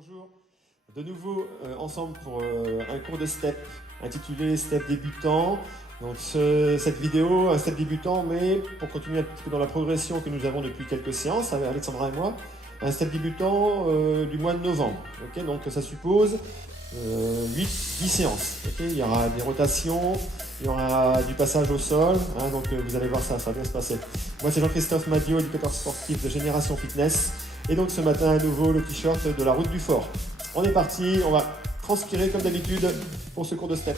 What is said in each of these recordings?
Bonjour, de nouveau ensemble pour un cours de step intitulé Step débutant. Donc cette vidéo, un step débutant, mais pour continuer un petit peu dans la progression que nous avons depuis quelques séances avec Alexandra et moi, un step débutant du mois de novembre. Okay, donc ça suppose 10 séances. Okay, il y aura des rotations, il y aura du passage au sol, hein, donc vous allez voir ça va bien se passer. Moi c'est Jean-Christophe Madiot, éducateur sportif de Génération Fitness. Et donc ce matin à nouveau le t-shirt de la route du fort. On est parti, on va transpirer comme d'habitude pour ce cours de step.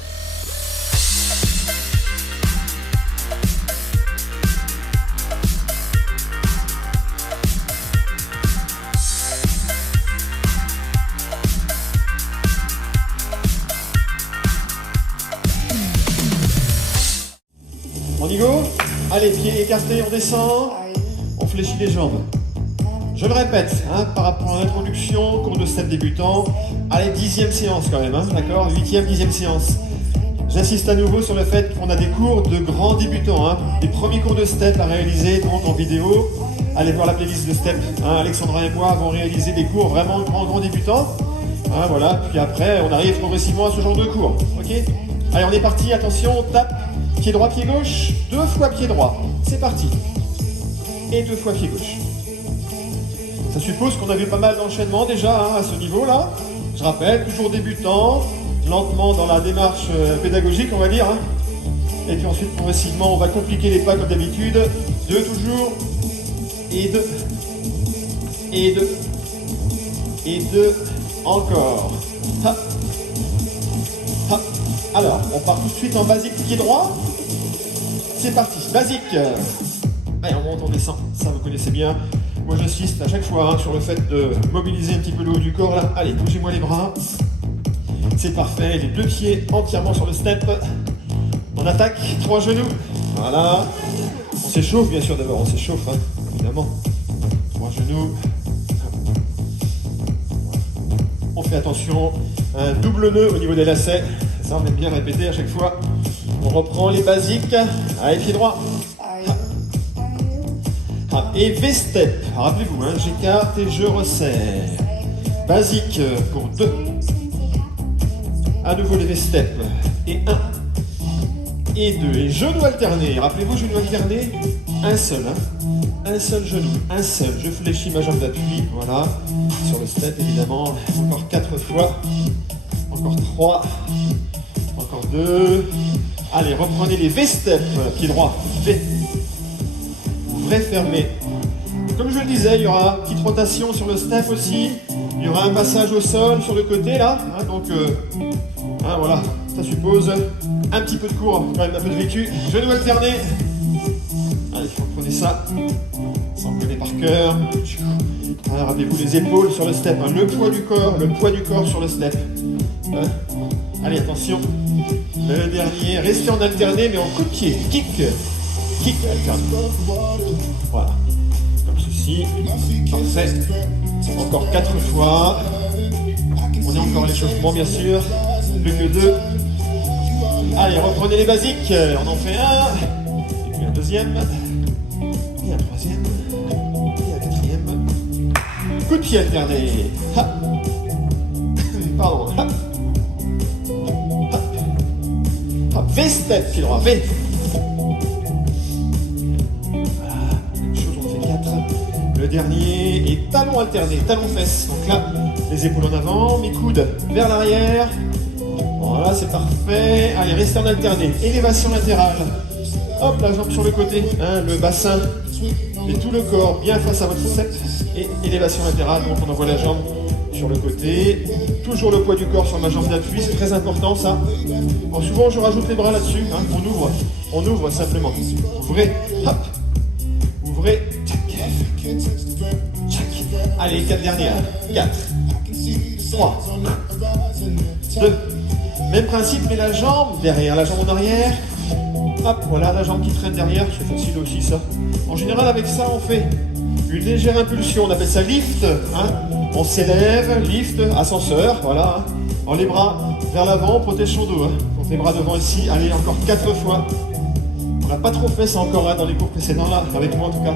On y go? Allez, pieds écartés, on descend, on fléchit les jambes. Je le répète, hein, par rapport à l'introduction, cours de step débutant, allez, 10e séance quand même, hein, d'accord, 8e, 10e séance. J'insiste à nouveau sur le fait qu'on a des cours de grands débutants, hein, des premiers cours de step à réaliser donc en vidéo. Allez voir la playlist de step, hein, Alexandra et moi avons réalisé des cours vraiment grands débutants. Hein, voilà, puis après on arrive progressivement à ce genre de cours, ok? Allez, on est parti, attention, on tape, pied droit, pied gauche, 2 fois pied droit, c'est parti. Et 2 fois pied gauche. Ça suppose qu'on a vu pas mal d'enchaînements déjà hein, à ce niveau-là. Je rappelle, toujours débutant, lentement dans la démarche pédagogique, on va dire. Hein. Et puis ensuite, progressivement, on va compliquer les pas comme d'habitude. 2 toujours. Et 2. Et 2. Et 2. Encore. Hop. Hop. Alors, on part tout de suite en basique pied droit. C'est parti. Basique. Allez, on monte, on descend. Ça, vous connaissez bien. Moi j'insiste à chaque fois hein, sur le fait de mobiliser un petit peu le haut du corps là. Allez, bougez-moi les bras. C'est parfait, les 2 pieds entièrement sur le step. On attaque, 3 genoux. Voilà. On s'échauffe bien sûr d'abord, on s'échauffe, hein, évidemment. 3 genoux. On fait attention, un double nœud au niveau des lacets. Ça on aime bien répéter à chaque fois. On reprend les basiques. Allez, pied droit. Et V-step, rappelez-vous, hein, j'écarte et je resserre. Basique pour 2. À nouveau les V-step. Et 1. Et 2. Et genou alterné. Rappelez-vous, genou alterné, un seul. Hein. Un seul genou. Un seul. Je fléchis ma jambe d'appui. Voilà. Sur le step, évidemment. Encore 4 fois. Encore 3. Encore 2. Allez, reprenez les V-step. Pied droit. V. Ouvrez, fermez. Comme je le disais, il y aura une petite rotation sur le step aussi. Il y aura un passage au sol sur le côté là. Hein, donc hein, voilà, ça suppose un petit peu de cours, quand même un peu de vécu. Genou alterné. Allez, reprenez ça. Sans connaître par cœur. Hein, rappelez-vous les épaules sur le step. Hein, le poids du corps sur le step. Hein. Allez, attention. Le dernier, restez en alterné mais en coup de pied. Kick. Kick alterné. Voilà. Comme ceci. Parfait. Encore 4 fois. On est encore à l'échauffement bien sûr. Plus que 2. Allez, reprenez les basiques. On en fait un. Et puis un deuxième. Et un troisième. Et un quatrième. Coup de pied alterné. Ha. Pardon. Ha. Ha. Ha. V-step, pied droit. V. Le dernier est talon alterné, talon fesse. Donc là, les épaules en avant, mes coudes vers l'arrière. Voilà, c'est parfait. Allez, restez en alterné. Élévation latérale. Hop, la jambe sur le côté, hein, le bassin et tout le corps bien face à votre step. Et élévation latérale, donc on envoie la jambe sur le côté. Toujours le poids du corps sur ma jambe d'appui, c'est très important ça. Bon, souvent, je rajoute les bras là-dessus. Hein, on ouvre simplement. Ouvrez, hop. Ouvrez. Allez, 4 dernières. 4, 3, 2. Même principe, mais la jambe derrière, la jambe en arrière. Hop, voilà, la jambe qui traîne derrière. C'est facile aussi, ça. En général, avec ça, on fait une légère impulsion. On appelle ça lift. Hein. On s'élève, lift, ascenseur. Voilà. Hein. En les bras vers l'avant, on protège son dos. Hein. Donc les bras devant ici. Allez, encore 4 fois. On n'a pas trop fait ça encore hein, dans les cours précédents, là, avec moi en tout cas.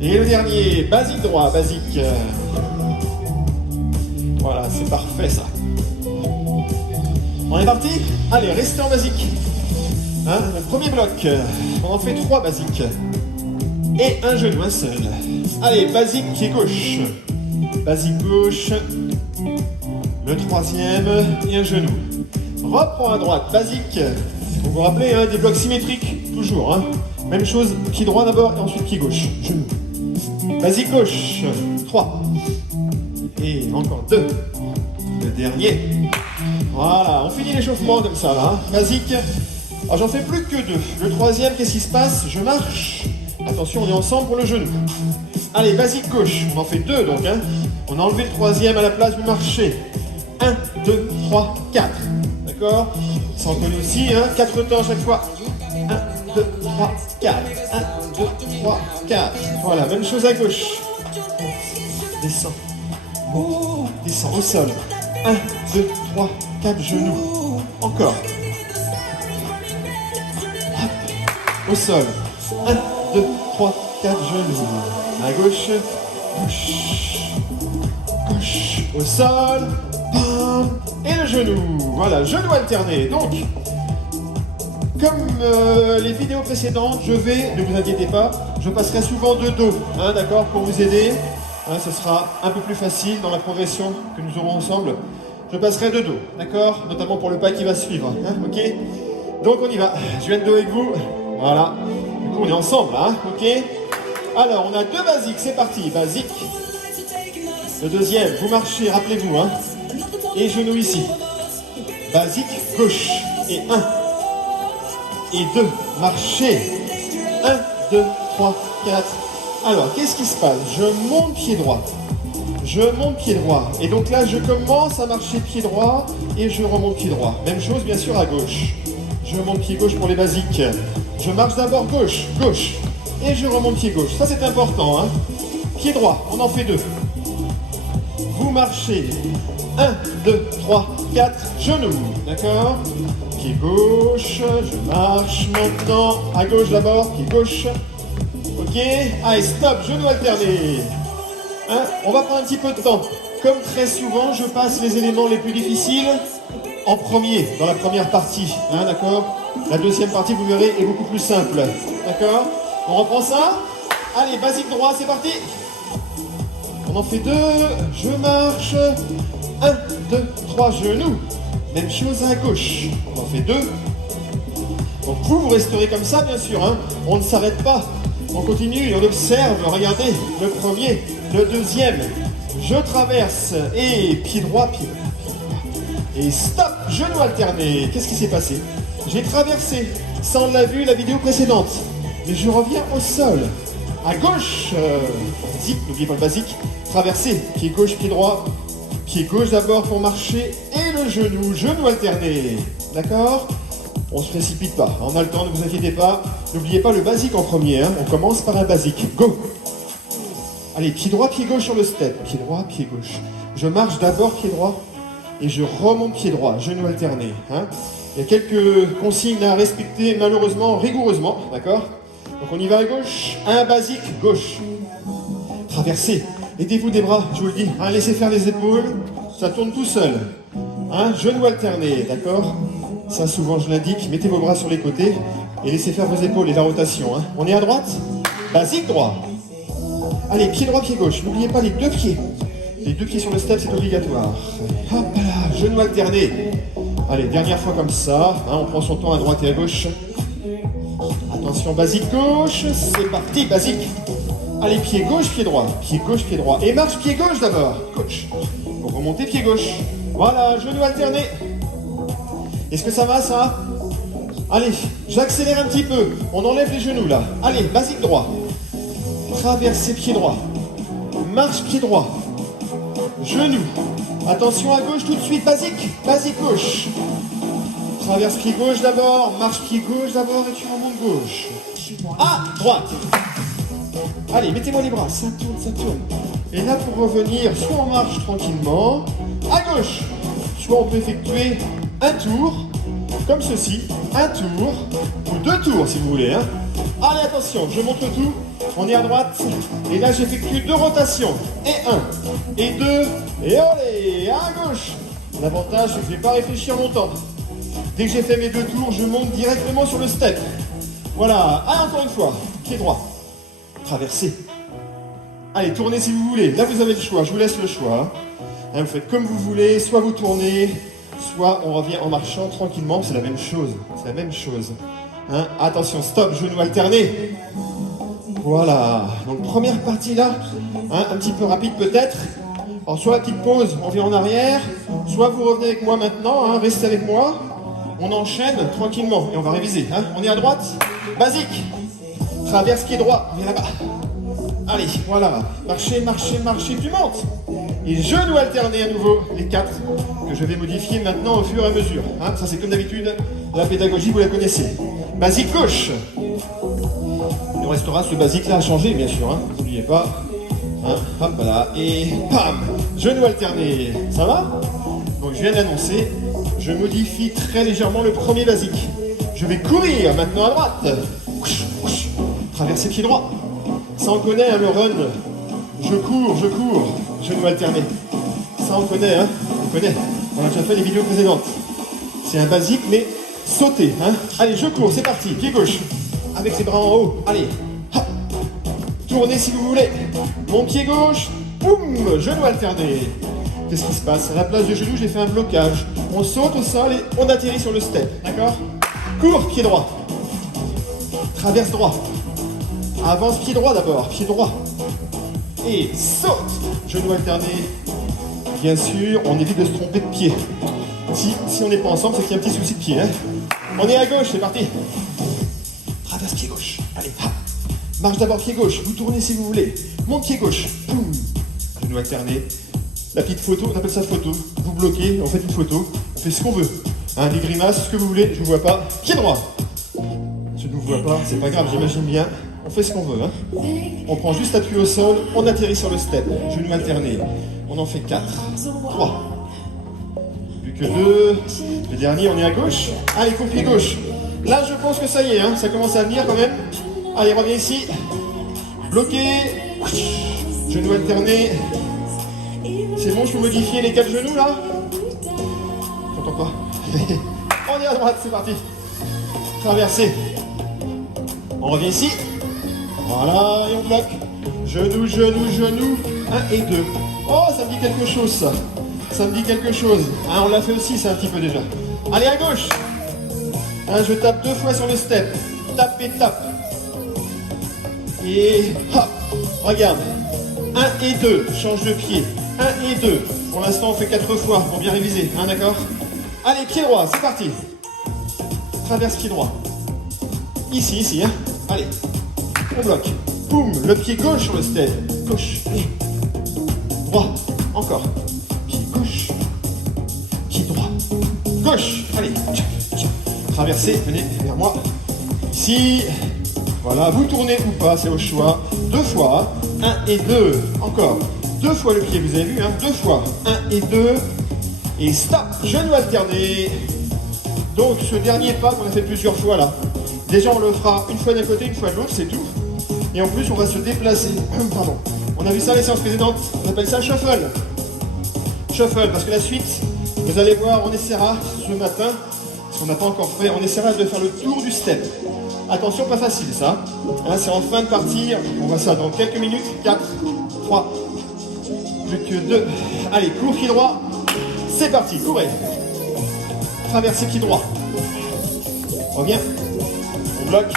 Et le dernier, basique droit, basique. Voilà, c'est parfait ça. On est parti? Allez, restez en basique. Hein, le premier bloc, on en fait 3 basiques. Et un genou, un seul. Allez, basique pied gauche. Basique gauche. Le troisième et un genou. Reprends à droite, basique. Vous vous rappelez, hein, des blocs symétriques, toujours. Hein. Même chose, pied droit d'abord et ensuite pied gauche. Genou. Basique gauche. 3. Et encore 2. Le dernier. Voilà, on finit l'échauffement comme ça là. Hein. Basique. Alors j'en fais plus que 2. Le troisième, qu'est-ce qui se passe? Je marche. Attention, on est ensemble pour le genou. Allez, basique gauche. On en fait 2 donc. Hein. On a enlevé le troisième à la place, vous marchez. 1, 2, 3, 4. D'accord? Ça en connaît aussi, hein. 4 temps à chaque fois. 1, 2, 3, 4. 1, 2, 3, 4. Voilà, même chose à gauche. Descends. Descends au sol. 1, 2, 3, 4 genoux. Encore. Au sol. 1, 2, 3, 4 genoux. À gauche. Gauche. Gauche. Au sol. Bam. Et le genou. Voilà, genou alterné. Donc, comme les vidéos précédentes, je vais, ne vous inquiétez pas, je passerai souvent de dos. Hein, d'accord, pour vous aider. Hein, ce sera un peu plus facile dans la progression que nous aurons ensemble. Je passerai de dos. D'accord, notamment pour le pas qui va suivre. Hein, ok. Donc, on y va. Je viens de dos avec vous. Voilà. Du coup, on est ensemble, hein, ok. Alors, on a 2 basiques, c'est parti. Basique. Le deuxième, vous marchez, rappelez-vous, hein. Et genou ici. Basique, gauche. Et 1. Et 2. Marchez. 1, 2, 3, 4. Alors, qu'est-ce qui se passe? Je monte pied droit. Je monte pied droit. Et donc là, je commence à marcher pied droit et je remonte pied droit. Même chose, bien sûr, à gauche. Je monte pied gauche pour les basiques. Je marche d'abord gauche, gauche. Et je remonte pied gauche. Ça, c'est important. Hein. Pied droit, on en fait 2. Vous marchez. 1, 2, 3, 4. Genoux. D'accord? Pied gauche. Je marche maintenant. À gauche d'abord. Pied gauche. Ok. Allez, stop. Genoux alternés. Hein, on va prendre un petit peu de temps. Comme très souvent, je passe les éléments les plus difficiles en premier, dans la première partie. Hein, d'accord? La deuxième partie, vous verrez, est beaucoup plus simple. D'accord? On reprend ça. Allez, basique droit, c'est parti. On en fait 2. Je marche. 1, 2, 3, genoux. Même chose à gauche. On en fait 2. Donc vous resterez comme ça, bien sûr. Hein. On ne s'arrête pas. On continue et on observe. Regardez, le premier, le deuxième. Je traverse. Et pied droit, pied droit. Et stop, genou alterné. Qu'est-ce qui s'est passé? J'ai traversé. Ça, on l'a vu la vidéo précédente. Et je reviens au sol. À gauche. Basique, n'oubliez pas le basique. Traverser. Pied gauche, pied droit. Pied gauche d'abord pour marcher. Et le genou. Genou alterné. D'accord? On ne se précipite pas. On a le temps, ne vous inquiétez pas. N'oubliez pas le basique en premier. Hein. On commence par un basique. Go! Allez, pied droit, pied gauche sur le step. Pied droit, pied gauche. Je marche d'abord pied droit. Et je remonte pied droit. Genou alterné. Hein. Il y a quelques consignes à respecter, malheureusement, rigoureusement. D'accord? Donc on y va à gauche. Un basique, gauche. Traversez. Aidez-vous des bras, je vous le dis. Hein, laissez faire les épaules. Ça tourne tout seul. Hein, genou alterné, d'accord? Ça, souvent, je l'indique. Mettez vos bras sur les côtés et laissez faire vos épaules et la rotation. Hein. On est à droite? Basique droit. Allez, pied droit, pied gauche. N'oubliez pas les 2 pieds. Les 2 pieds sur le step, c'est obligatoire. Hop là, genou alterné. Allez, dernière fois comme ça. Hein, on prend son temps à droite et à gauche. Attention, basique gauche. C'est parti, basique. Allez, pied gauche, pied droit. Pied gauche, pied droit. Et marche pied gauche d'abord. Gauche. Pour remonter pied gauche. Voilà, genou alterné. Est-ce que ça va, ça? Allez, j'accélère un petit peu. On enlève les genoux, là. Allez, basique droit. Traverser pied droit. Marche pied droit. Genou. Attention à gauche tout de suite. Basique. Basique gauche. Traverse pied gauche d'abord. Marche pied gauche d'abord et tu remontes gauche. À droite. Allez, mettez-moi les bras. Ça tourne, ça tourne. Et là, pour revenir, soit on marche tranquillement. À gauche. Soit on peut effectuer un tour, comme ceci, un tour, ou 2 tours si vous voulez. Hein. Allez, attention, je monte le tout. On est à droite. Et là, j'effectue 2 rotations. Et 1, et 2, et allez, à gauche. L'avantage, c'est que je ne vais pas réfléchir longtemps. Dès que j'ai fait mes 2 tours, je monte directement sur le step. Voilà. Ah, encore une fois. Pied droit. Traversez. Allez, tournez si vous voulez. Là, vous avez le choix. Je vous laisse le choix. Hein, vous faites comme vous voulez. Soit vous tournez, soit on revient en marchant tranquillement. C'est la même chose. C'est la même chose. Hein, attention, stop, genoux alternés. Voilà. Donc, première partie là. Hein, un petit peu rapide peut-être. Alors, soit la petite pause, on vient en arrière. Soit vous revenez avec moi maintenant. Hein, restez avec moi. On enchaîne tranquillement. Et on va réviser. Hein. On est à droite. Basique. Traverse pied droit. Viens là-bas. Allez, voilà. Marchez, marchez, marchez. Tu montes. Et genoux alternés à nouveau. Les 4 que je vais modifier maintenant au fur et à mesure. Hein. Ça, c'est comme d'habitude. La pédagogie, vous la connaissez. Basique gauche. Il nous restera ce basique-là à changer, bien sûr. Hein. N'oubliez pas. Hein. Hop là. Et bam. Genoux alternés. Ça va? Donc, je viens d'annoncer. Je modifie très légèrement le premier basique. Je vais courir maintenant à droite. Traverser pied droit. Ça on connaît, hein, le run. Je cours, genoux alternés. Ça on connaît, hein, on connaît. On a déjà fait les vidéos précédentes. C'est un basique, mais sauté. Hein. Allez, je cours, c'est parti. Pied gauche. Avec les bras en haut. Allez. Hop. Tournez si vous voulez. Mon pied gauche. Boum. Genoux alternés. Qu'est-ce qui se passe? À la place de genou, j'ai fait un blocage. On saute au sol et on atterrit sur le step. D'accord? Cours, pied droit. Traverse droit. Avance pied droit d'abord. Pied droit. Et saute. Genoux alternés. Bien sûr, on évite de se tromper de pied. Si on n'est pas ensemble, c'est qu'il y a un petit souci de pied. Hein. On est à gauche, c'est parti. Traverse pied gauche. Allez, hop. Marche d'abord pied gauche. Vous tournez si vous voulez. Monte pied gauche. Boum. Genoux alternés. La petite photo, on appelle ça photo. Vous bloquez, on fait une photo, on fait ce qu'on veut. Hein, des grimaces, ce que vous voulez, je ne vous vois pas. Pied droit. Je ne vous vois pas, c'est pas grave, j'imagine bien. On fait ce qu'on veut. Hein. On prend juste appui au sol, on atterrit sur le step. Genoux alternés. On en fait 4. 3. Plus que 2. Le dernier, on est à gauche. Allez, coup pied gauche. Là, je pense que ça y est, hein, ça commence à venir quand même. Allez, reviens ici. Bloqué. Genoux alternés. C'est bon, je peux modifier les 4 genoux là? J'entends pas. On est à droite, c'est parti. Traverser. On revient ici. Voilà, et on bloque. Genoux, genoux, genoux. 1 et 2. Oh, ça me dit quelque chose ça. Ça me dit quelque chose. Hein, on l'a fait aussi ça un petit peu déjà. Allez, à gauche. Hein, je tape 2 fois sur le step. Tape et tape. Et hop. Regarde. 1 et 2. Change de pied. 1 et 2. Pour l'instant, on fait 4 fois pour bien réviser. Hein, d'accord? Allez, pied droit, c'est parti. Traverse pied droit. Ici, hein. Allez. On bloque. Boum. Le pied gauche sur le step. Gauche. Et droit. Encore. Pied gauche. Pied droit. Gauche. Allez. Traversez. Venez vers moi. Ici. Voilà. Vous tournez ou pas, c'est au choix. 2 fois. 1 et 2. Encore. 2 fois le pied, vous avez vu, hein, 2 fois. 1 et 2. Et stop. Genoux alternés. Donc, ce dernier pas qu'on a fait plusieurs fois là. Déjà, on le fera une fois d'un côté, une fois de l'autre, c'est tout. Et en plus, on va se déplacer. Pardon. On a vu ça les séances précédentes. On appelle ça shuffle. Shuffle, parce que la suite, vous allez voir, on essaiera ce matin, ce qu'on n'a pas encore fait, on essaiera de faire le tour du step. Attention, pas facile ça. Hein, c'est en fin de partie. On voit ça dans quelques minutes. 4, 3, plus que 2. Allez, cours pied droit. C'est parti, courez. Traversez pied droit. Reviens. On bloque.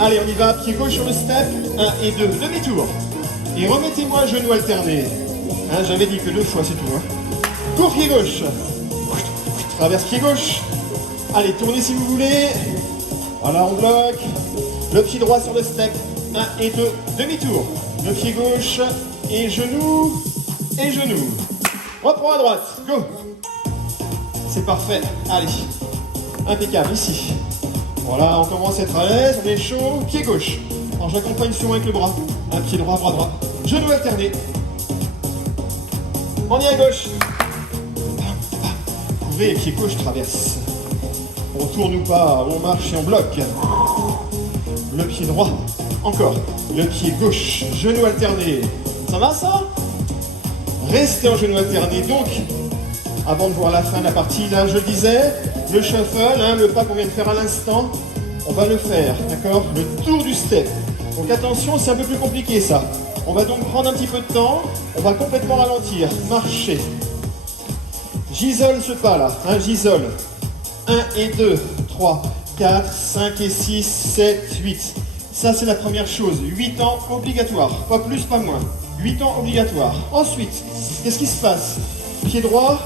Allez, on y va. Pied gauche sur le step. 1 et 2. Demi-tour. Et remettez-moi genoux alternés. Hein, j'avais dit que 2 fois, c'est tout. Hein. Cours pied gauche. Traverse pied gauche. Allez, tournez si vous voulez. Voilà, on bloque. Le pied droit sur le step. 1 et 2. Demi-tour. Le pied gauche. Et genoux. Et genoux. Reprends à droite. Go. C'est parfait. Allez. Impeccable. Ici. Voilà, on commence à être à l'aise. On est chaud. Pied gauche. Alors, j'accompagne souvent avec le bras. Un pied droit, bras droit. Genoux alternés. On est à gauche. Couvrez, pied gauche traverse. On tourne ou pas, on marche et on bloque. Le pied droit. Encore. Le pied gauche, genou alterné. Ça va ça? Restez en genou alterné. Donc, avant de voir la fin de la partie, là, je le disais, le shuffle, hein, le pas qu'on vient de faire à l'instant, on va le faire, d'accord? Le tour du step. Donc attention, c'est un peu plus compliqué ça. On va donc prendre un petit peu de temps, on va complètement ralentir, marcher. J'isole ce pas là, hein, j'isole. 1 et 2, 3, 4, 5 et 6, 7, 8. Ça c'est la première chose, 8 ans obligatoire, pas plus, pas moins. 8 ans obligatoire. Ensuite, qu'est-ce qui se passe? Pied droit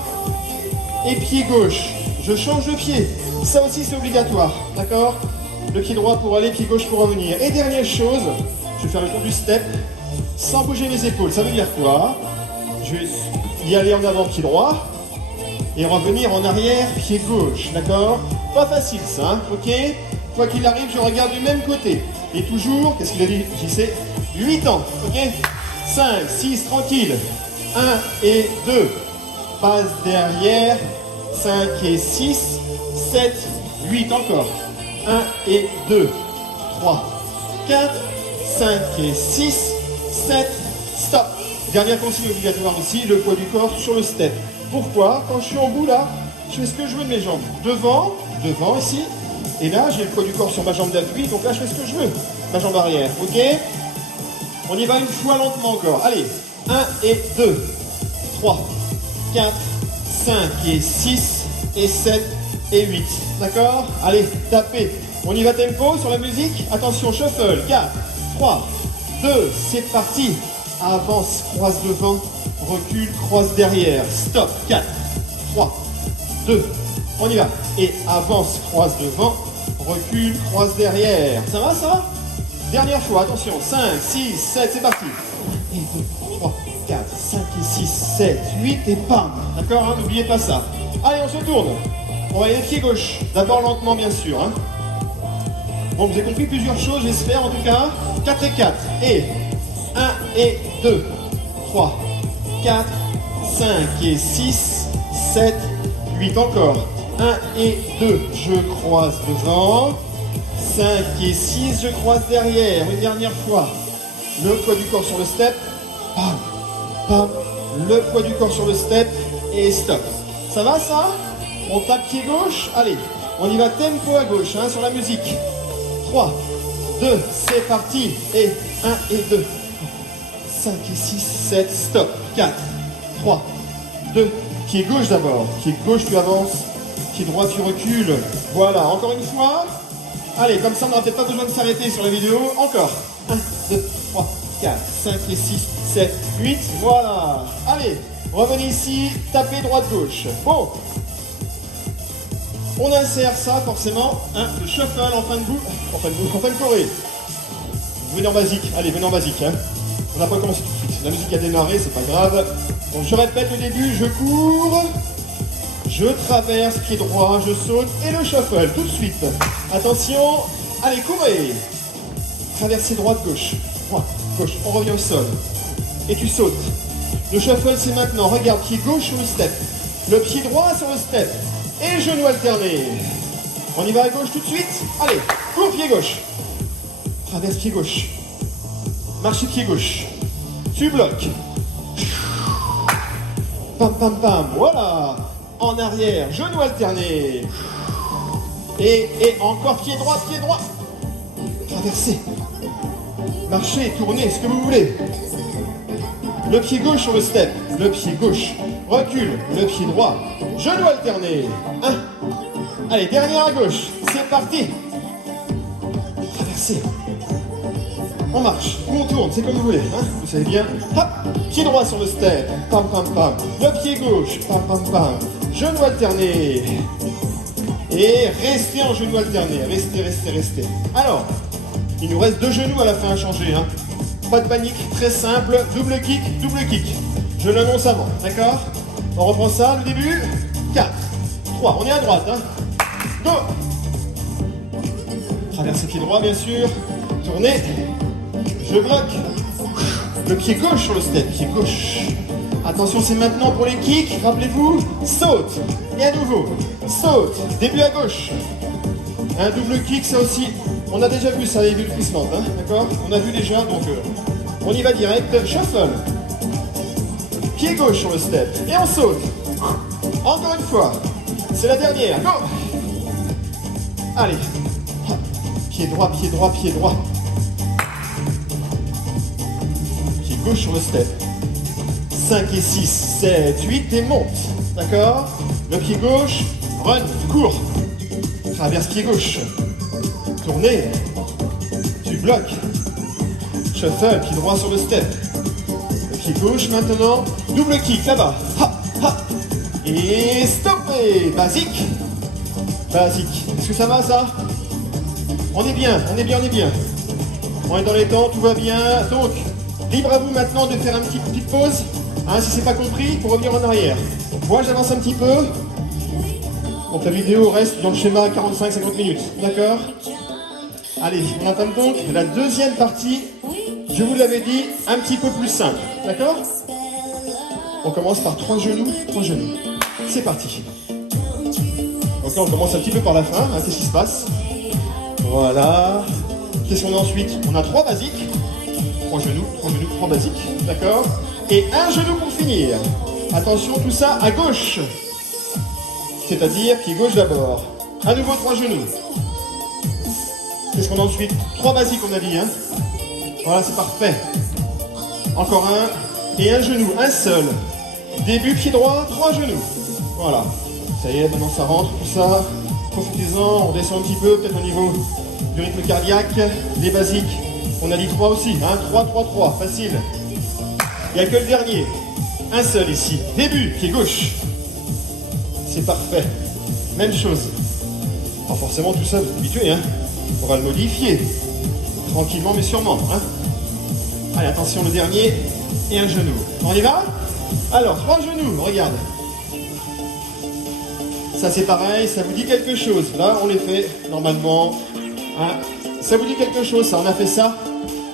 et pied gauche. Je change de pied. Ça aussi c'est obligatoire, d'accord? Le pied droit pour aller, pied gauche pour revenir. Et dernière chose, je vais faire le tour du step sans bouger mes épaules. Ça veut dire quoi? Je vais y aller en avant, pied droit, et revenir en arrière, pied gauche, d'accord? Pas facile ça, hein, ok? Quoi qu'il arrive, je regarde du même côté. Et toujours, qu'est-ce qu'il a dit? J'y sais, 8 ans, ok? 5, 6, tranquille. 1 et 2. Passe derrière. 5 et 6. 7, 8 encore. 1 et 2. 3, 4, 5 et 6. 7, stop. Dernière consigne obligatoire aussi, le poids du corps sur le step. Pourquoi? Quand je suis en bout là, je fais ce que je veux de mes jambes. Devant ici. Et là, j'ai le poids du corps sur ma jambe d'appui, donc là, je fais ce que je veux. Ma jambe arrière, ok? On y va une fois lentement encore. Allez, 1 et 2, 3, 4, 5 et 6 et 7 et 8. D'accord? Allez, tapez. On y va tempo sur la musique. Attention, shuffle. 4, 3, 2, c'est parti. Avance, croise devant, recule, croise derrière. Stop. 4, 3, 2, on y va. Et avance, croise devant, recule, croise derrière. Ça va ça? Dernière fois, attention. 5, 6, 7, c'est parti. 1, 2, 3, 4, 5 et 6, 7, 8 et pam. D'accord, hein, n'oubliez pas ça. Allez, on se tourne. On va aller pied gauche. D'abord lentement, bien sûr. Hein. Bon, vous avez compris plusieurs choses, j'espère en tout cas. 4 et 4. Et 1 et 2, 3, 4, 5 et 6, 7, 8 encore. 1 et 2, je croise devant. 5 et 6, je croise derrière. Une dernière fois. Le poids du corps sur le step. Pam, pam. Le poids du corps sur le step. Et stop. Ça va ça? On tape pied gauche. Allez, on y va tempo à gauche hein, sur la musique. 3, 2, c'est parti. Et 1 et 2. 5 et 6, 7, stop. 4, 3, 2. Pied gauche d'abord. Pied gauche, tu avances. Pied droit, tu recules. Voilà, encore une fois. Allez, comme ça, on n'aura peut-être pas besoin de s'arrêter sur la vidéo. Encore. 1, 2, 3, 4, 5 et 6, 7, 8. Voilà. Allez, revenez ici. Tapez droite-gauche. Bon. On insère ça, forcément. Hein, le shuffle en fin de bout. En fin de choré. Venez en basique. Allez, venez en basique. Hein. On n'a pas commencé tout de suite. La musique a démarré, c'est pas grave. Donc, je répète le début. Je cours. Je traverse, pied droit, je saute et le shuffle tout de suite. Attention, allez, courez. Traversez droite, gauche. Droite, gauche, on revient au sol. Et tu sautes. Le shuffle, c'est maintenant. Regarde, pied gauche sur le step. Le pied droit sur le step. Et genou alterné. On y va à gauche tout de suite. Allez, cours, pied gauche. Traverse, pied gauche. Marche, pied gauche. Tu bloques. Pam, pam, pam. Voilà. En arrière, genou alterné. Et encore pied droit, pied droit. Traversez. Marchez, tournez, ce que vous voulez. Le pied gauche sur le step. Le pied gauche. Recule. Le pied droit. Genou alterné. 1. Allez, dernière à gauche. C'est parti. Traversez. On marche, ou on tourne, c'est comme vous voulez, hein, vous savez bien. Hop, pied droit sur le step, pam pam pam. Le pied gauche, pam pam pam. Genou alterné. Et restez en genou alterné, restez, restez, restez. Alors, il nous reste 2 genoux à la fin à changer, hein. Pas de panique, très simple, double kick, double kick. Je l'annonce avant, d'accord? On reprend ça, le début. 4, 3, on est à droite, hein. Go. Traversez pied droit, bien sûr. Tournez. Je bloque. Le pied gauche sur le step, pied gauche. Attention, c'est maintenant pour les kicks. Rappelez-vous, saute. Et à nouveau, saute. Début à gauche. Un double kick, ça aussi, On a déjà vu ça, les bulles glissantes, hein, d'accord? On a vu déjà, donc on y va direct. Shuffle. Pied gauche sur le step. Et on saute. Encore une fois. C'est la dernière. Go! Allez. Pied droit, pied droit, pied droit. Pied gauche sur le step. 5 et 6, 7, 8 et monte. D'accord? Le pied gauche, run, cours. Traverse pied gauche. Tournez. Tu bloques. Shuffle, pied droit sur le step. Le pied gauche maintenant. Double kick là-bas. Ha, ha. Et stoppé. Basique. Basique. Est-ce que ça va ça? On est bien, on est bien, on est bien. On est dans les temps, tout va bien. Donc, libre à vous maintenant de faire une petite pause. Hein, si c'est pas compris, pour revenir en arrière. Moi j'avance un petit peu. Donc la vidéo reste dans le schéma 45-50 minutes. D'accord? Allez, on entame donc la deuxième partie. Je vous l'avais dit, un petit peu plus simple. D'accord? On commence par 3 genoux, 3 genoux. C'est parti. Donc là on commence un petit peu par la fin. Hein, qu'est-ce qui se passe? Voilà. Qu'est-ce qu'on a ensuite? On a 3 basiques. 3 genoux, 3 basiques. D'accord? Et un genou pour finir. Attention, tout ça à gauche. C'est-à-dire pied gauche d'abord. À nouveau 3 genoux. Qu'est-ce qu'on a ensuite? 3 basiques on a dit. Hein, voilà, c'est parfait. Encore un. Et un genou, un seul. Début pied droit, 3 genoux. Voilà. Ça y est, maintenant ça rentre, tout ça. Profitez-en, on descend un petit peu, peut-être au niveau du rythme cardiaque. Les basiques, on a dit 3 aussi. Hein, 3, 3, 3, facile. Il n'y a que le dernier. Un seul ici. Début, pied gauche. C'est parfait. Même chose. Alors forcément, tout ça, vous êtes habitués. Hein. On va le modifier. Tranquillement, mais sûrement. Hein. Allez, attention, le dernier. Et un genou. On y va? Alors, 3 genoux, regarde. Ça, c'est pareil. Ça vous dit quelque chose. Là, on les fait normalement. Hein. Ça vous dit quelque chose, ça. On a fait ça.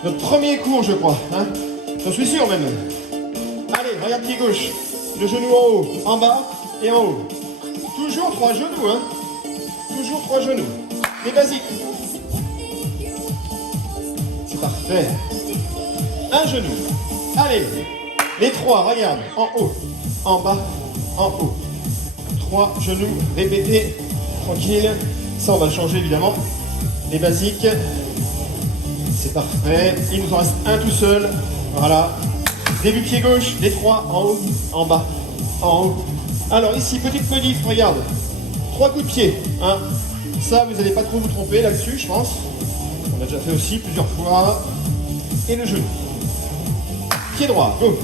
Notre premier cours, je crois. Hein. J'en suis sûr même. Allez, regarde pied gauche. Le genou en haut, en bas et en haut. Toujours 3 genoux, hein. Toujours 3 genoux. Les basiques. C'est parfait. Un genou. Allez. Les 3, regarde. En haut, en bas, en haut. 3 genoux. Répétez. Tranquille. Ça, on va le changer évidemment. Les basiques. C'est parfait. Il nous en reste un tout seul. Voilà. Début pied gauche, les 3 en haut, en bas, en haut. Alors ici, petite modif, regarde. 3 coups de pied. Hein. Ça, vous n'allez pas trop vous tromper là-dessus, je pense. On a déjà fait aussi plusieurs fois. Et le genou. Pied droit, go.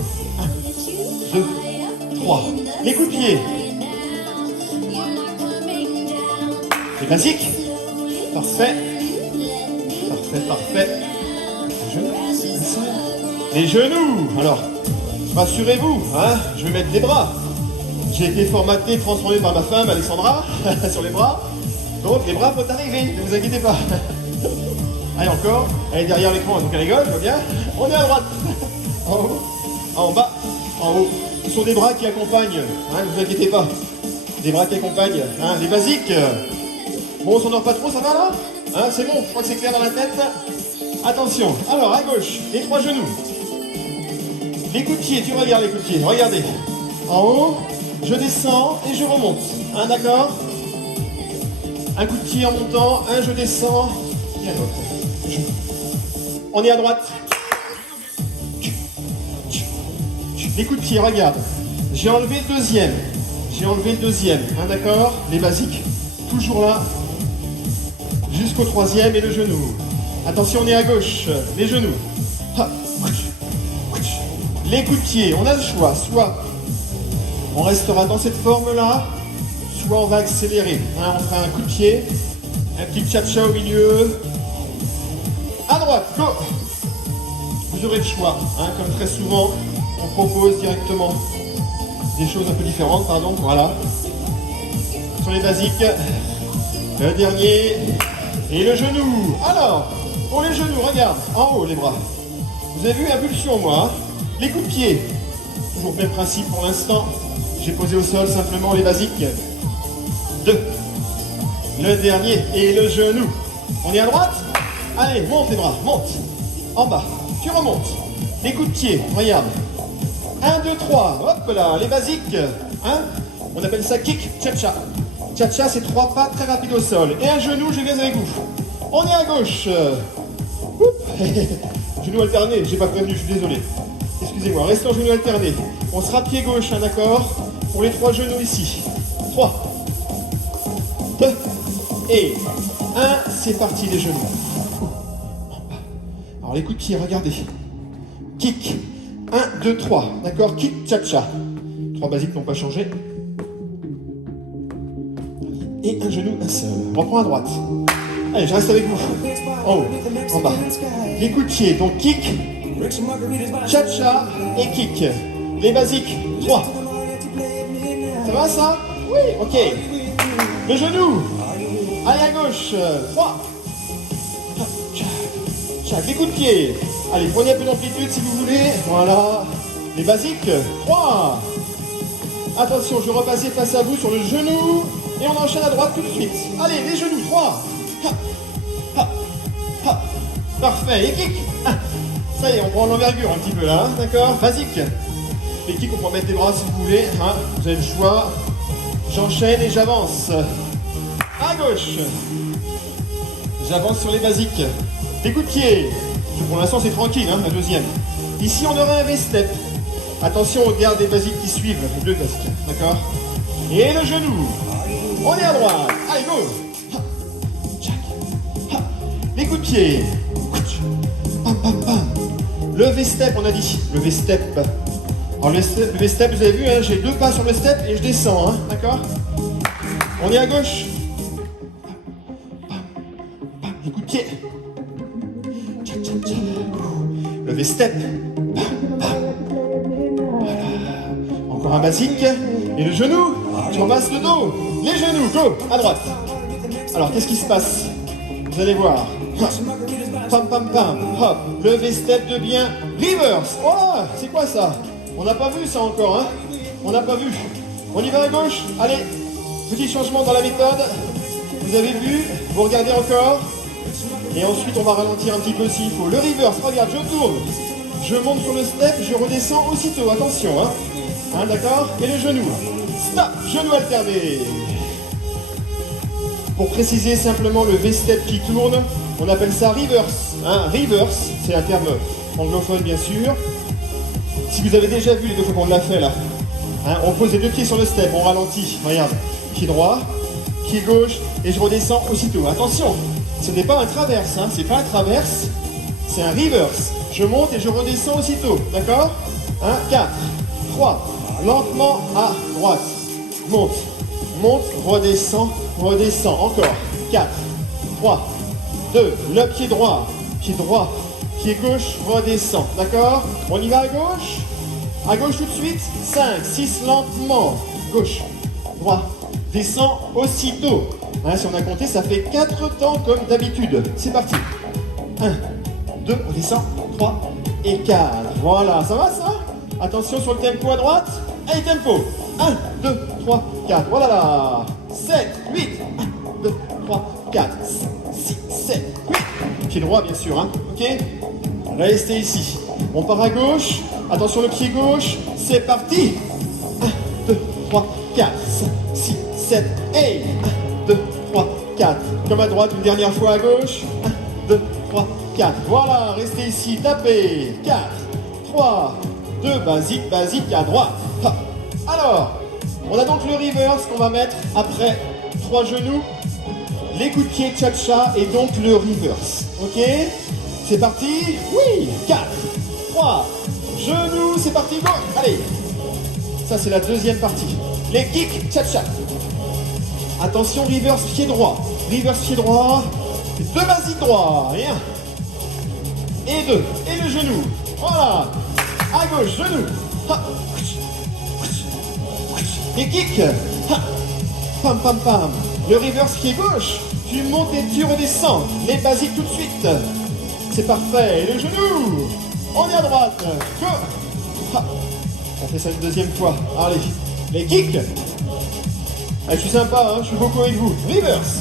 1, 2, 3. Les coups de pied. Les basiques. Parfait. Parfait, parfait. Les genoux. Alors, rassurez-vous, hein, je vais mettre des bras. J'ai été formaté, transformé par ma femme, Alexandra, sur les bras. Donc, les bras peuvent arriver, ne vous inquiétez pas. Allez, encore. Elle est derrière l'écran, donc elle rigole, je vois bien. On est à droite. En haut, en bas, en haut. Ce sont des bras qui accompagnent, hein, ne vous inquiétez pas. Des bras qui accompagnent, hein, les basiques. Bon, on s'endort pas trop, ça va là? Hein, c'est bon, je crois que c'est clair dans la tête. Attention, alors à gauche, les 3 genoux. Les coups de pied, tu regardes les coups de pied, regardez. En haut, je descends et je remonte. Hein, d'accord? Un coup de pied en montant, un je descends et un autre. On est à droite. Les coups de pied, regarde. J'ai enlevé le deuxième. J'ai enlevé le deuxième. Hein, d'accord? Les basiques, toujours là. Jusqu'au 3e et le genou. Attention, on est à gauche. Les genoux. Les coups de pied, on a le choix. Soit on restera dans cette forme-là, soit on va accélérer. Hein, on fera un coup de pied, un petit cha-cha au milieu. À droite, go! Vous aurez le choix. Hein, comme très souvent, on propose directement des choses un peu différentes. Pardon, voilà. Sur les basiques. Le dernier. Et le genou. Alors, pour les genoux, regarde. En haut, les bras. Vous avez vu, impulsion, moi. Hein. Les coups de pied, toujours le même principe pour l'instant. J'ai posé au sol simplement les basiques. 2. Le dernier et le genou. On est à droite? Allez, monte les bras, monte. En bas, tu remontes. Les coups de pied, regarde. 1, 2, 3, hop là, les basiques. Hein? On appelle ça kick cha-cha. Cha-cha, c'est 3 pas très rapides au sol. Et un genou, je viens avec vous. On est à gauche. Genou alterné, j'ai pas prévenu, je suis désolé. Excusez-moi, restons genou alterné. On sera pied gauche, hein, d'accord? Pour les 3 genoux ici. 3, 2 et 1, c'est parti les genoux. Alors les coups de pied, regardez. Kick. 1, 2, 3. D'accord? Kick, cha-cha. 3 basiques n'ont pas changé. Et un genou, un seul. Reprends à droite. Allez, je reste avec vous. En haut, en bas. Les coups de pied, donc kick, cha-cha et kick. Les basiques, 3. Ça va ça? Oui, ok. Le genou. Allez à gauche, 3. Chaque les coups de pied. Allez, prenez un peu d'amplitude si vous voulez. Voilà. Les basiques, 3. Attention, je repasse face à vous sur le genou. Et on enchaîne à droite tout de suite. Allez, les genoux, 3. Ha, ha, ha. Parfait, et kick. Ça y est, on prend l'envergure un petit peu là, d'accord? Basique. Les kicks, on peut mettre des bras si vous voulez. Hein. Vous avez le choix. J'enchaîne et j'avance. À gauche. J'avance sur les basiques. Des coups de pied. Pour l'instant, c'est tranquille, hein, la deuxième. Ici, on aura un V-step. Attention, on garde les basiques qui suivent. Le basique, d'accord? Et le genou. On est à droite. Allez, go. Ha. Jack. Ha. Les coups de pied. Pam, pam, pam. Le V-step, on a dit. Le V-step. Alors, le V-step, vous avez vu, hein, j'ai 2 pas sur le step et je descends, hein, d'accord? On est à gauche. Pam, pam. Les coups de pied. Le V-step. Voilà. Encore un basique. Et le genou. Je repasse le dos. Les genoux. Go. À droite. Alors, qu'est-ce qui se passe? Vous allez voir. Pam, pam, pam. Hop. Le V-step devient reverse. Oh, c'est quoi ça? On n'a pas vu ça encore, hein? On n'a pas vu. On y va à gauche. Allez. Petit changement dans la méthode. Vous avez vu. Vous regardez encore. Et ensuite, on va ralentir un petit peu s'il faut. Le reverse, regarde, je tourne. Je monte sur le step, je redescends aussitôt. Attention, hein. Hein, d'accord? Et le genou. Stop, genou alterné. Pour préciser simplement le V-step qui tourne, on appelle ça reverse. Hein, reverse, c'est un terme anglophone, bien sûr. Si vous avez déjà vu les 2 fois qu'on l'a fait, là. Hein, on pose les 2 pieds sur le step, on ralentit. Regarde, pied droit, pied gauche, et je redescends aussitôt. Attention! Ce n'est pas un traverse, hein. C'est pas un traverse, c'est un reverse. Je monte et je redescends aussitôt, d'accord? 1, 4, 3, lentement à droite. Monte, monte, redescend, redescend. Encore. 4, 3, 2, le pied droit, pied gauche, redescend, d'accord? On y va à gauche tout de suite. 5, 6, lentement. Gauche, droit, descend aussitôt. Hein, si on a compté, ça fait 4 temps comme d'habitude. C'est parti. 1, 2, on descend. 3 et 4. Voilà, ça va ça? Attention sur le tempo à droite. Allez, tempo. 1, 2, 3, 4. Voilà là. 7, 8. 1, 2, 3, 4, 6, 7, 8. Pied droit, bien sûr. Hein. Ok? Restez ici. On part à gauche. Attention le pied gauche. C'est parti. 1, 2, 3, 4, 5, 6, 7 et 1, 2, 3, 4. Comme à droite, une dernière fois à gauche. 1, 2, 3, 4. Voilà, restez ici, tapez. 4, 3, 2, basique, basique à droite. Hop. Alors, on a donc le reverse qu'on va mettre après 3 genoux, les coups de pied cha-cha et donc le reverse. Ok? C'est parti? Oui! 4, 3, genoux, c'est parti, go! Allez! Ça, c'est la deuxième partie. Les kicks cha-cha. Attention, reverse pied droit. Reverse pied droit. 2 basiques droits. Et 1. Et 2. Et le genou. Voilà. À gauche, genou. Ha. Les kicks. Ha. Pam, pam, pam. Le reverse pied gauche. Tu montes et tu redescends. Les basiques tout de suite. C'est parfait. Et le genou. On est à droite. Go. Ha. On fait ça une deuxième fois. Allez. Les kicks. Ah, je suis sympa, hein, je suis beaucoup avec vous. Reverse.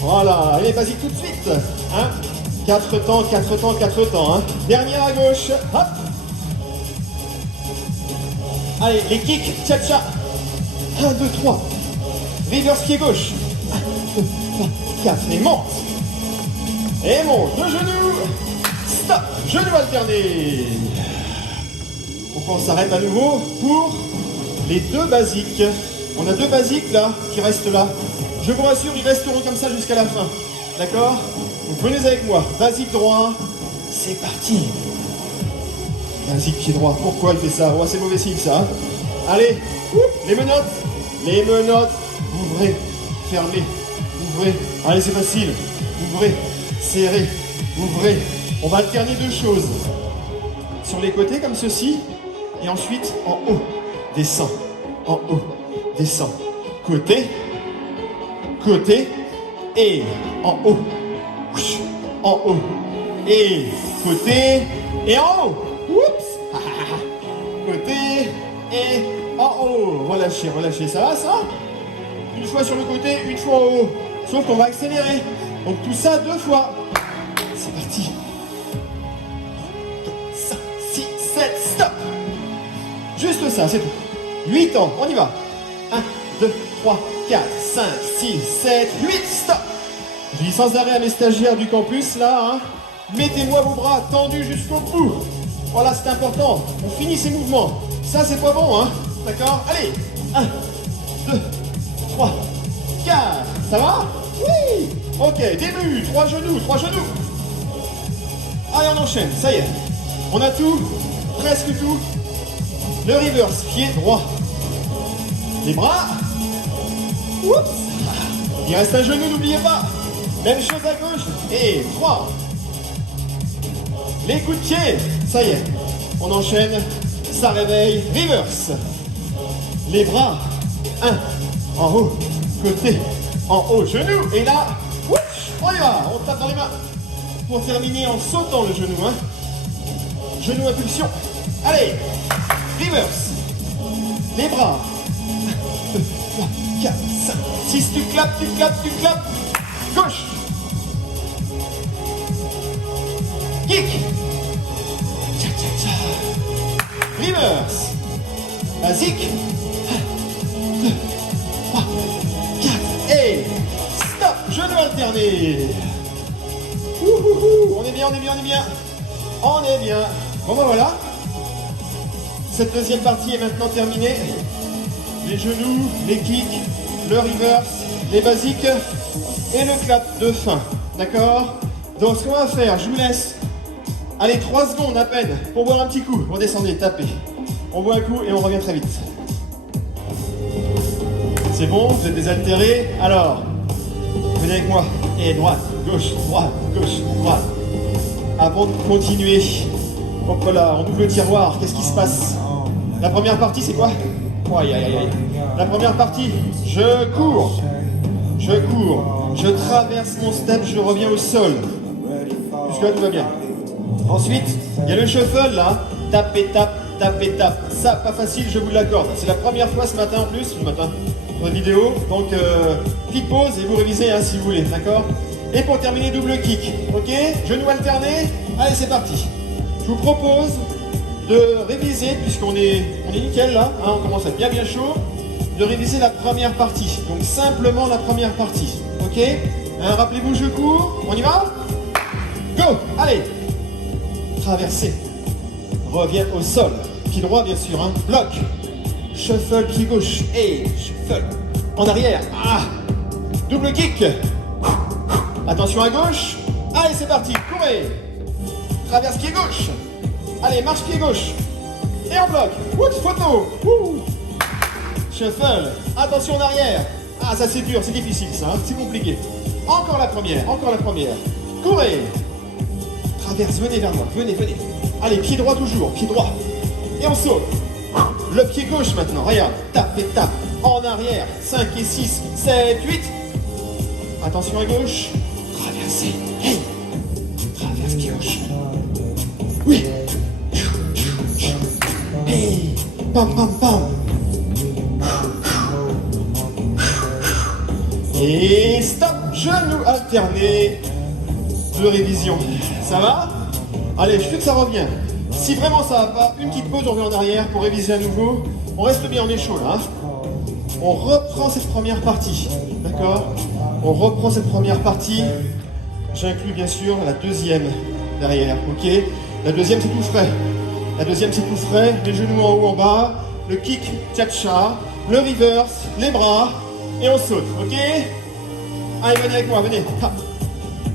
Voilà, allez, basique tout de suite. 1, 4 temps, 4 temps, 4 temps. Hein. Dernière à gauche. Hop. Allez, les kicks. Tcha-tcha. 1, 2, 3. Reverse pied gauche. 1, 2, 3, 4. Et monte. Et monte. De genoux. Stop. Genoux alternés. Donc on s'arrête à nouveau pour les 2 basiques. On a 2 basiques là, qui restent là. Je vous rassure, ils resteront comme ça jusqu'à la fin. D'accord? Donc venez avec moi. Basique droit. C'est parti. Basique pied droit. Pourquoi il fait ça? Oh, c'est mauvais signe ça. Hein. Allez. Les menottes. Les menottes. Ouvrez. Fermez. Ouvrez. Allez, c'est facile. Ouvrez. Serrez. Ouvrez. On va alterner 2 choses. Sur les côtés comme ceci. Et ensuite en haut. Descend. En haut. Descend. Côté. Côté. Et en haut. En haut. Et côté. Et en haut. Oups. Côté. Et en haut. Relâchez, relâchez. Ça va ça? Une fois sur le côté, une fois en haut. Sauf qu'on va accélérer. Donc tout ça 2 fois. C'est parti. 5, 6, 7, stop. Juste ça, c'est tout. 8 ans, on y va. 1, 2, 3, 4, 5, 6, 7, 8, stop. Je dis sans arrêt à mes stagiaires du campus, là, hein. Mettez-moi vos bras tendus jusqu'au bout. Voilà, c'est important. On finit ces mouvements. Ça, c'est pas bon, hein. D'accord? Allez. 1, 2, 3, 4. Ça va? Oui. Ok, début. 3 genoux, 3 genoux. Allez, on enchaîne. Ça y est. On a tout. Presque tout. Le reverse, pied droit. Les bras. Oups. Il reste un genou, n'oubliez pas. Même chose à gauche. Et 3. Les coups de pied. Ça y est. On enchaîne. Ça réveille. Reverse. Les bras. 1. En haut. Côté. En haut. Genou. Et là. Oups, on y va. On tape dans les mains. Pour terminer en sautant le genou. Hein. Genou impulsion. Allez. Reverse. Les bras. 1, 2, 3, 4, 5, 6. Tu clapes, tu clapes, tu clapes. Gauche. Kick. Tcha, tcha, tcha. Reverse. Basique. 1, 2, 3, 4. Et stop. Genou alterné. On est bien, on est bien, on est bien. On est bien. Bon ben voilà. Cette deuxième partie est maintenant terminée. Les genoux, les kicks, le reverse, les basiques et le clap de fin. D'accord? Donc ce qu'on va faire, je vous laisse, allez, 3 secondes à peine pour boire un petit coup. Redescendez, tapez. On boit un coup et on revient très vite. C'est bon, vous êtes désaltérés. Alors, venez avec moi. Et droite, gauche, droite, droite. Avant de continuer, hop là, on ouvre le tiroir. Qu'est-ce qui se passe? La première partie, c'est quoi? Aïe, aïe, aïe. La première partie, je cours, je traverse mon step, je reviens au sol. Jusque-là, tout va bien. Ensuite, il y a le shuffle là, tape et tape, tape et tape. Ça, pas facile, je vous l'accorde. C'est la première fois ce matin en plus, ce matin, pour la vidéo. Donc, petite pause et vous révisez hein, si vous voulez, d'accord? Et pour terminer, double kick, ok? Genoux alternés, allez, c'est parti. Je vous propose de réviser, puisqu'on est nickel là, hein, on commence à être bien chaud, de réviser la première partie. Donc simplement la première partie, ok? Hein, rappelez-vous, je cours, on y va? Go! Allez! Traversez. Reviens au sol. Pied droit bien sûr, hein. Bloc. Shuffle, pied gauche. Et shuffle. En arrière. Ah! Double kick. Attention à gauche. Allez, c'est parti, courez! Traverse pied gauche. Allez, marche pied gauche. Et en bloc. Ouh, photo. Ouh. Shuffle. Attention en arrière. Ah, ça c'est dur, c'est difficile ça, hein, c'est compliqué. Encore la première, encore la première. Courez. Traverse, venez vers moi, venez, venez. Allez, pied droit toujours, pied droit. Et on saute. Le pied gauche maintenant, regarde. Tape et tape. En arrière. 5 et 6, 7, 8. Attention à gauche. Traversez. Hey. Traverse pied gauche. Oui. Hey. Pam, pam, pam. Et stop. Genoux alternés. de révision. Ça va? Allez, je sais que ça revient. Si vraiment ça va pas, une petite pause, on revient en arrière pour réviser à nouveau. On reste bien, on est chaud là. Hein. On reprend cette première partie, d'accord? On reprend cette première partie. J'inclus bien sûr la deuxième derrière, ok? La deuxième c'est tout frais. La deuxième c'est tout frais, les genoux en haut, en bas, le kick cha-cha, le reverse, les bras, et on saute, ok? Allez, venez avec moi, venez. Ha.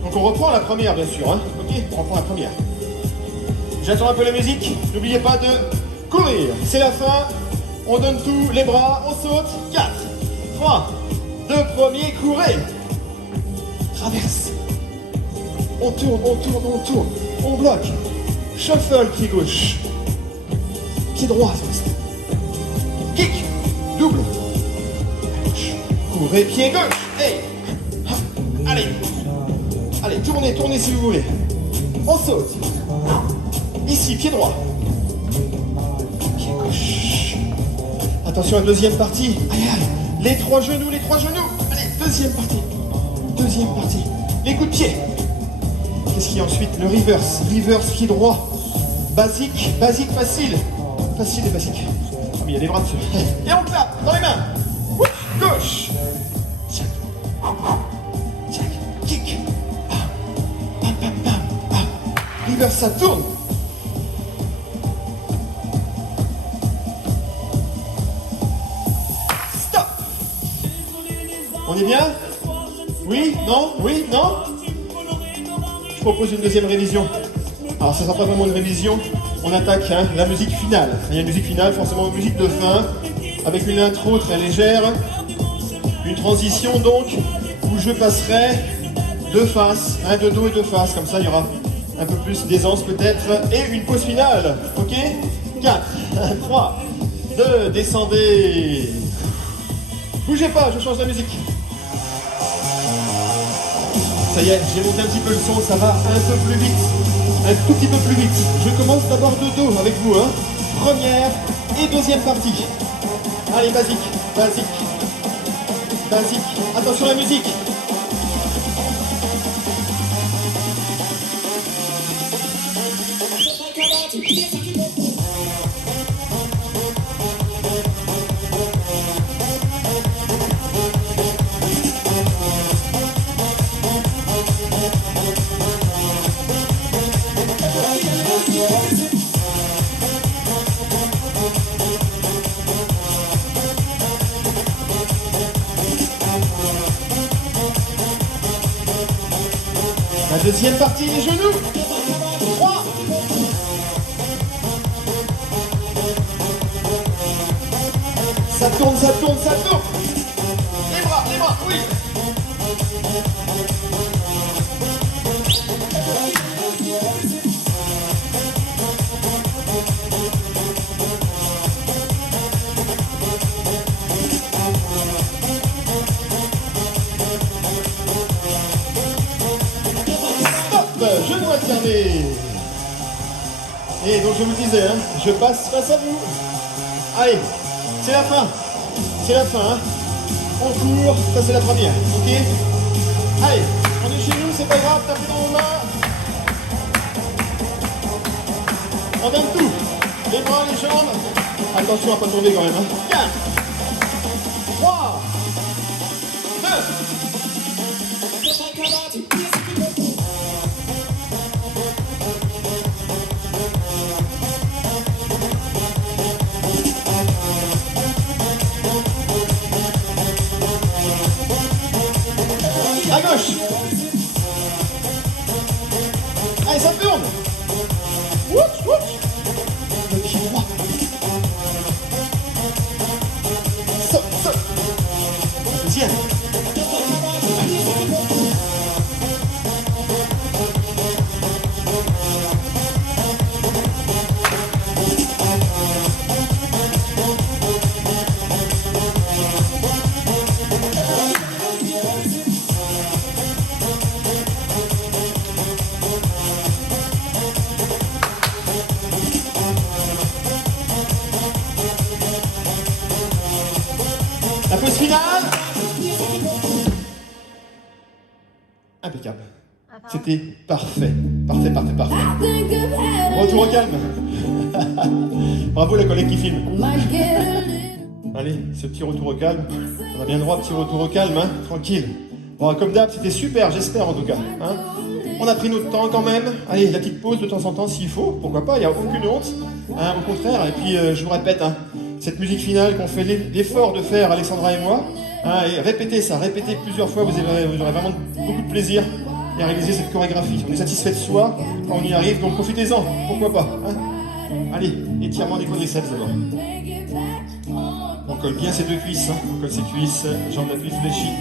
Donc on reprend la première bien sûr, hein? Ok? On reprend la première. J'attends un peu la musique, n'oubliez pas de courir. C'est la fin, on donne tout, les bras, on saute. 4, 3, 2 premiers, courez. Traverse. On tourne, on tourne, on tourne. On bloque. Shuffle, pied gauche. Pied droit, kick, double. À gauche. Courez, pied gauche. Hey. Allez. Allez, tournez, tournez si vous voulez. On saute. Ici, pied droit. Pied gauche. Attention à la deuxième partie. Allez, allez. Les trois genoux, les trois genoux. Allez, deuxième partie. Deuxième partie. Les coups de pied. Qu'est-ce qu'il y a ensuite? Le reverse. Reverse, pied droit. Basique, basique, facile. Facile et basique. Oh, mais il y a des bras dessus. Et on clappe dans les mains. Ouh, gauche. Tchac. Tchac. Kick. Ah. Pam, pam, pam. Ah. Reverse, ça tourne. Stop. On est bien? Oui? Non? Oui? Non? Je propose une deuxième révision. Alors, ça ne sera pas vraiment une révision. On attaque hein, la musique finale. Il y a une musique finale, forcément une musique de fin, avec une intro très légère. Une transition donc, où je passerai de face, hein, de dos et de face. Comme ça, il y aura un peu plus d'aisance peut-être. Et une pause finale. Ok? 4, 3, 2, descendez. Bougez pas, je change la musique. Ça y est, j'ai monté un petit peu le son, ça va un peu plus vite, un tout petit peu plus vite. Je commence d'abord de dos avec vous, hein. Première et deuxième partie. Allez, basique, basique, basique. Attention à la musique. La deuxième partie, les genoux. 3. Ça tourne, ça tourne, ça tourne. Les bras, oui. Je dois alterner. Et donc je vous disais, hein, je passe face à vous. Allez, c'est la fin. C'est la fin. Hein. On court, ça c'est la première. Ok? Allez, on est chez nous, c'est pas grave, tapez dans vos mains. On donne tout. Les bras, les jambes. Attention à pas tomber quand même. Hein. 4, 3, 2. À gauche. Allez, ça tourne. Ouch, ouch. Le pied droit. Saute, saute. Deuxième. La pause finale. Impeccable. C'était parfait. Parfait, parfait, parfait. Retour au calme. Bravo la collègue qui filme. Allez, ce petit retour au calme. On a bien le droit, petit retour au calme, hein, tranquille. Bon, comme d'hab, c'était super, j'espère en tout cas. Hein. On a pris notre temps quand même. Allez, la petite pause de temps en temps s'il faut, pourquoi pas, il n'y a aucune honte. Hein, au contraire, et puis je vous répète, hein, cette musique finale qu'on fait l'effort de faire, Alexandra et moi, hein, et répétez ça, répétez plusieurs fois, vous aurez vraiment beaucoup de plaisir à réaliser cette chorégraphie. On est satisfait de soi quand on y arrive, donc profitez-en, pourquoi pas. Hein. Allez, étirement des quadriceps d'abord. On colle bien ses deux cuisses, hein. On colle ses cuisses, jambes d'appui fléchies,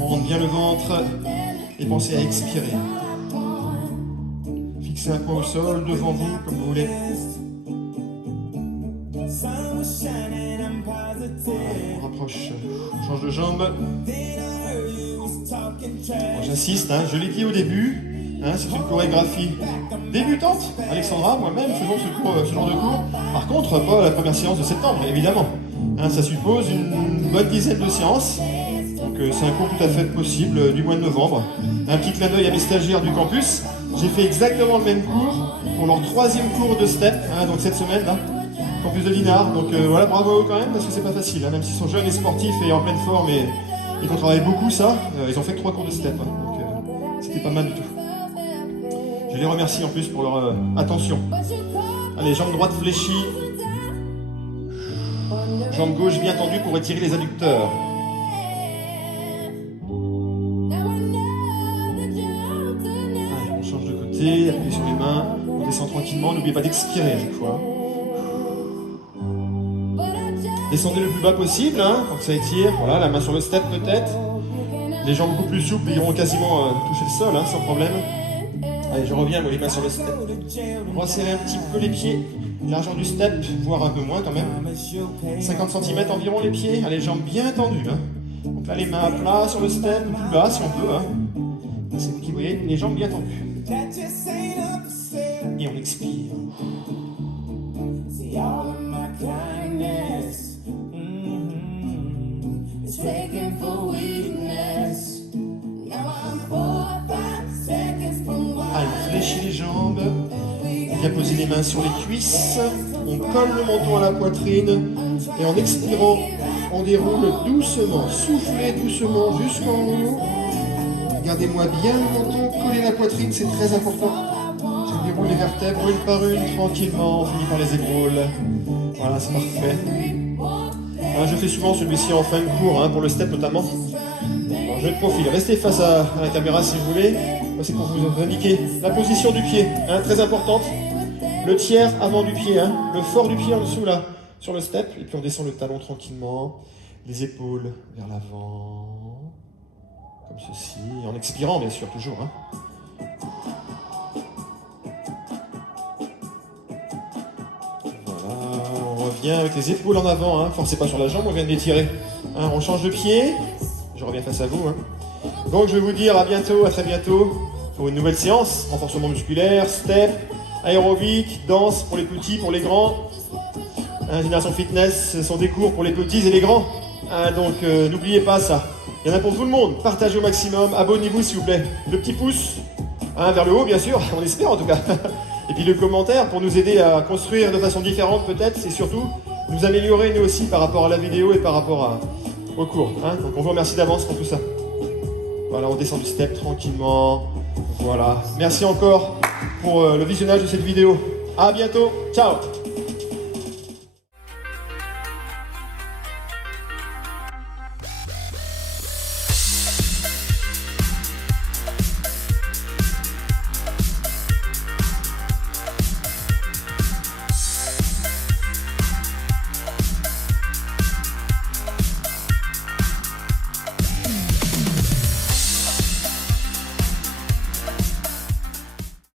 on rentre bien le ventre et pensez à expirer. Fixez un point au sol, devant vous, comme vous voulez. On rapproche, on change de jambe. Bon, j'insiste, hein, je l'ai dit au début, hein, c'est une chorégraphie débutante. Alexandra, moi-même, faisons ce genre de cours. Par contre, pas la première séance de septembre, évidemment. Hein, ça suppose une bonne dizaine de séances. Donc c'est un cours tout à fait possible du mois de novembre. Un petit clin d'œil à mes stagiaires du campus. J'ai fait exactement le même cours pour leur 3e cours de step, hein, donc cette semaine, là, campus de Dinard. Donc voilà, bravo à eux quand même, parce que c'est pas facile. Hein, même s'ils sont jeunes et sportifs et en pleine forme et qu'on travaille beaucoup ça, ils ont fait que 3 cours de step. Hein, donc c'était pas mal du tout. Je les remercie en plus pour leur attention. Allez, jambe droite fléchie. Jambe gauche bien tendue pour étirer les adducteurs. Allez, on change de côté, appuyez sur les mains, on descend tranquillement, n'oubliez pas d'expirer à chaque fois. Descendez le plus bas possible, hein, quand ça étire. Voilà, la main sur le step peut-être. Les jambes beaucoup plus souples iront quasiment toucher le sol, hein, sans problème. Allez, je reviens, moi, les mains sur le step. Resserrez un petit peu les pieds. Largeur du step, voire un peu moins quand même. 50 cm environ les pieds. Allez, jambes bien tendues. Hein. Donc là, les mains à plat sur le step, plus bas si on peut. Hein. C'est vous qui voyez, les jambes bien tendues. Et on expire. Allez, on fléchit les jambes. Bien poser les mains sur les cuisses, on colle le menton à la poitrine et en expirant, on déroule doucement, soufflez doucement jusqu'en haut. Gardez-moi bien le menton, collez la poitrine, c'est très important. Je déroule les vertèbres une par une, tranquillement, on finit par les épaules. Voilà, c'est parfait. Alors, je fais souvent celui-ci en fin de cours, hein, pour le step notamment. Alors, je vais de profil, restez face à la caméra si vous voulez. C'est pour vous indiquer la position du pied, hein, très importante. Le tiers avant du pied, hein, le fort du pied en dessous là, sur le step. Et puis on descend le talon tranquillement, les épaules vers l'avant, comme ceci, en expirant bien sûr, toujours. Hein. Voilà, on revient avec les épaules en avant, hein. Forcez pas sur la jambe, on vient de l'étirer. Hein, on change de pied, je reviens face à vous. Hein. Donc je vais vous dire à bientôt, à très bientôt, pour une nouvelle séance, renforcement musculaire, step, aérobic, danse pour les petits, pour les grands. Génération Fitness, ce sont des cours pour les petits et les grands. Donc n'oubliez pas ça. Il y en a pour tout le monde. Partagez au maximum, abonnez-vous s'il vous plaît. Le petit pouce, vers le haut bien sûr, on espère en tout cas. Et puis le commentaire pour nous aider à construire de façon différente peut-être, c'est surtout nous améliorer nous aussi par rapport à la vidéo et par rapport au cours. Donc on vous remercie d'avance pour tout ça. Voilà, on descend du step tranquillement. Voilà, merci encore pour le visionnage de cette vidéo. À bientôt, ciao!